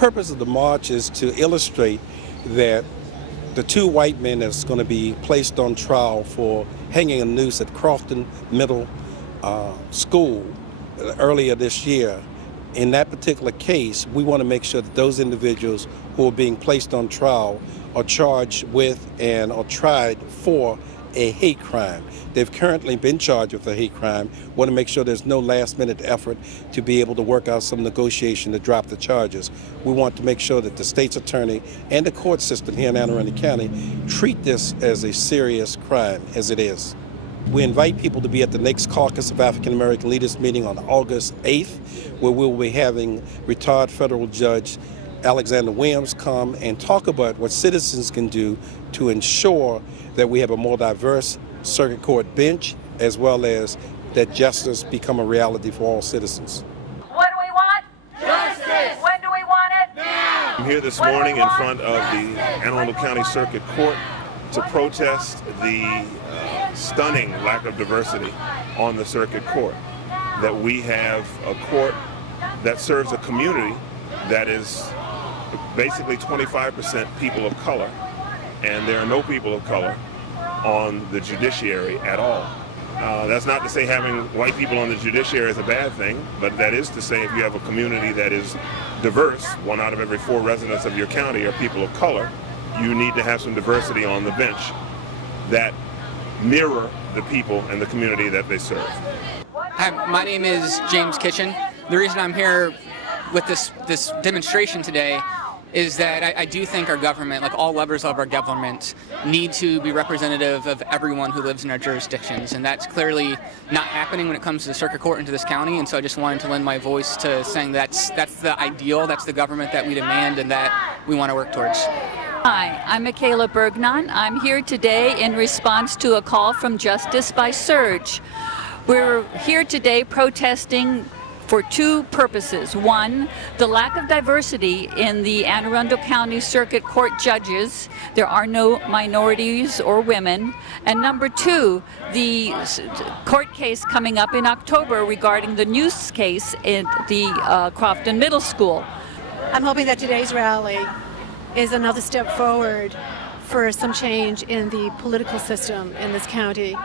purpose of the march is to illustrate that the two white men that's going to be placed on trial for hanging a noose at Crofton Middle School earlier this year, in that particular case, we want to make sure that those individuals who are being placed on trial are charged with and are tried for a hate crime. They've currently been charged with a hate crime. We want to make sure there's no last-minute effort to be able to work out some negotiation to drop the charges. We want to make sure that the state's attorney and the court system here in Anne Arundel County treat this as a serious crime, as it is. We invite people to be at the next Caucus of African American Leaders meeting on August 8th, where we will be having retired federal judge Alexander Williams come and talk about what citizens can do to ensure that we have a more diverse circuit court bench, as well as that justice become a reality for all citizens. What do we want? Justice! When do we want it? Now! I'm here this morning in front of the Anne Arundel County Circuit Court to protest the stunning lack of diversity on the circuit court. That we have a court that serves a community that is basically 25% people of color, and there are no people of color on the judiciary at all. That's not to say having white people on the judiciary is a bad thing, but that is to say if you have a community that is diverse, 1 out of every 4 residents of your county are people of color, you need to have some diversity on the bench that mirror the people and the community that they serve. Hi, my name is James Kitchen. The reason I'm here with this demonstration today is that I do think our government, like all levers of our government, need to be representative of everyone who lives in our jurisdictions, and that's clearly not happening when it comes to the circuit court into this county. And so I just wanted to lend my voice to saying that's the ideal, that's the government that we demand and that we want to work towards. Hi, I'm Michaela Bergnon. I'm here today in response to a call from Justice by Surge. We're here today protesting for 2 purposes. 1, the lack of diversity in the Anne Arundel County Circuit Court judges. There are no minorities or women. And number 2, the court case coming up in October regarding the noose case in the Crofton Middle School. I'm hoping that today's rally is another step forward for some change in the political system in this county.